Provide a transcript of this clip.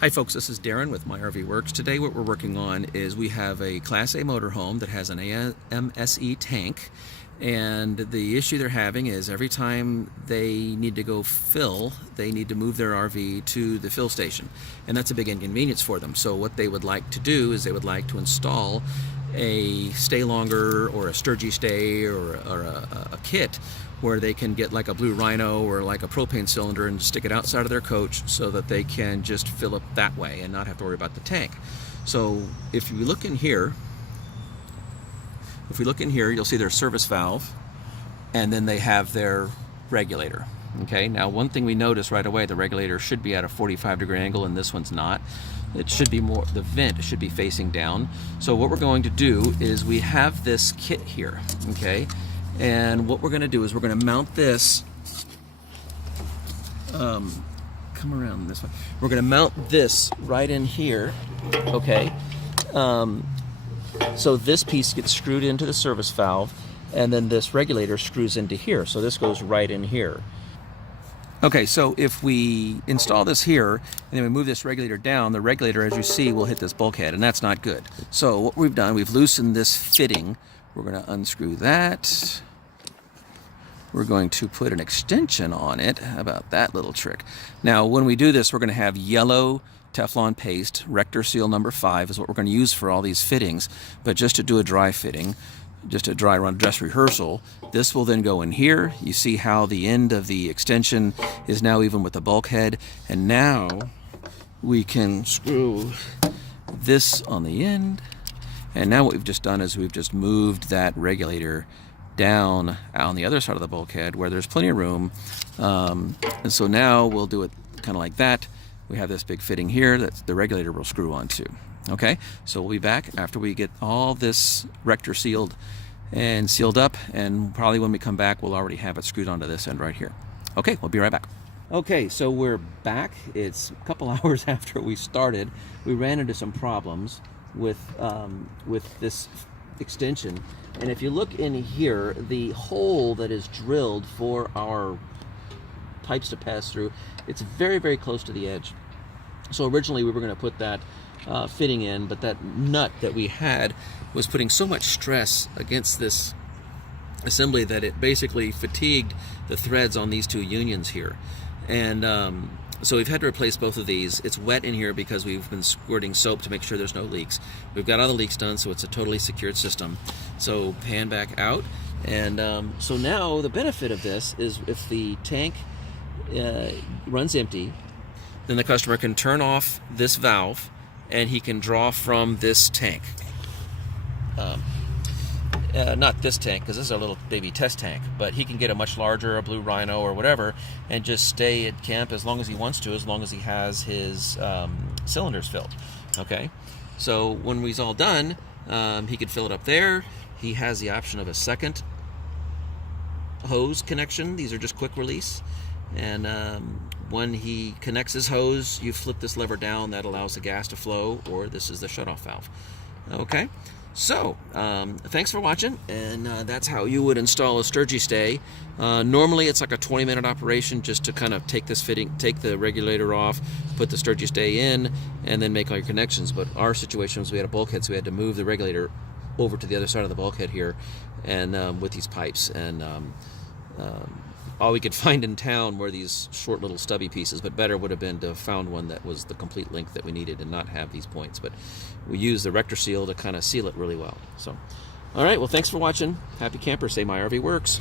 Hi folks, this is Darren with My RV Works. Today what we're working on is we have a Class A motorhome that has an MSE tank, and the issue they're having is every time they need to go fill, they need to move their RV to the fill station, and that's a big inconvenience for them. So what they would like to do is they would like to install a Stay Longer or a Sturgi-Stay or a kit where they can get like a blue Rhino or like a propane cylinder and stick it outside of their coach so that they can just fill up that way and not have to worry about the tank. So if you look in here, you'll see their service valve, and then they have their regulator. Okay, now one thing we notice right away, the regulator should be at a 45-degree angle and this one's not. It should be more, the vent should be facing down. So what we're going to do is we have this kit here, okay? And what we're going to do is we're going to mount this, come around this way. We're going to mount this right in here, okay? So this piece gets screwed into the service valve, and then this regulator screws into here. So this goes right in here. Okay, so if we install this here, and then we move this regulator down, the regulator, as you see, will hit this bulkhead, and that's not good. So what we've done, we've loosened this fitting. We're going to unscrew that. We're going to put an extension on it. How about that little trick? Now, when we do this, we're going to have yellow Teflon paste. Rector seal number 5 is what we're going to use for all these fittings. But just to do a dry fitting, just a dry run dress rehearsal, this will then go in here. You see how the end of the extension is now even with the bulkhead. And now we can screw this on the end. And now what we've just done is we've just moved that regulator down on the other side of the bulkhead where there's plenty of room. And so now we'll do it kind of like that. We have this big fitting here that the regulator will screw onto. Okay, so we'll be back after we get all this rector sealed and sealed up, and probably when we come back we'll already have it screwed onto this end right here. Okay, we'll be right back. Okay, so we're back. It's a couple hours after we started. We ran into some problems with this extension, and if you look in here, the hole that is drilled for our pipes to pass through, it's very, very close to the edge. So originally we were going to put that fitting in, but that nut that we had was putting so much stress against this assembly that it basically fatigued the threads on these two unions here. And so we've had to replace both of these. It's wet in here because we've been squirting soap to make sure there's no leaks. We've got all the leaks done, so it's a totally secured system. So pan back out. And so now the benefit of this is if the tank runs empty, then the customer can turn off this valve and he can draw from this tank. Not this tank, because this is a little baby test tank, but he can get a much larger, a blue Rhino or whatever, and just stay at camp as long as he wants to, as long as he has his cylinders filled. Okay, so when he's all done, he could fill it up there. He has the option of a second hose connection. These are just quick release, and when he connects his hose, you flip this lever down. That allows the gas to flow, or this is the shutoff valve. Okay, so thanks for watching, and that's how you would install a Sturgi-Stay. Normally it's like a 20-minute operation just to kind of take this fitting, take the regulator off, put the Sturgi-Stay in, and then make all your connections. But our situation was we had a bulkhead, so we had to move the regulator over to the other side of the bulkhead here, and with these pipes, and all we could find in town were these short little stubby pieces, but better would have been to have found one that was the complete length that we needed and not have these points. But we used the rector seal to kind of seal it really well. So, all right, well, thanks for watching. Happy campers, say My RV Works.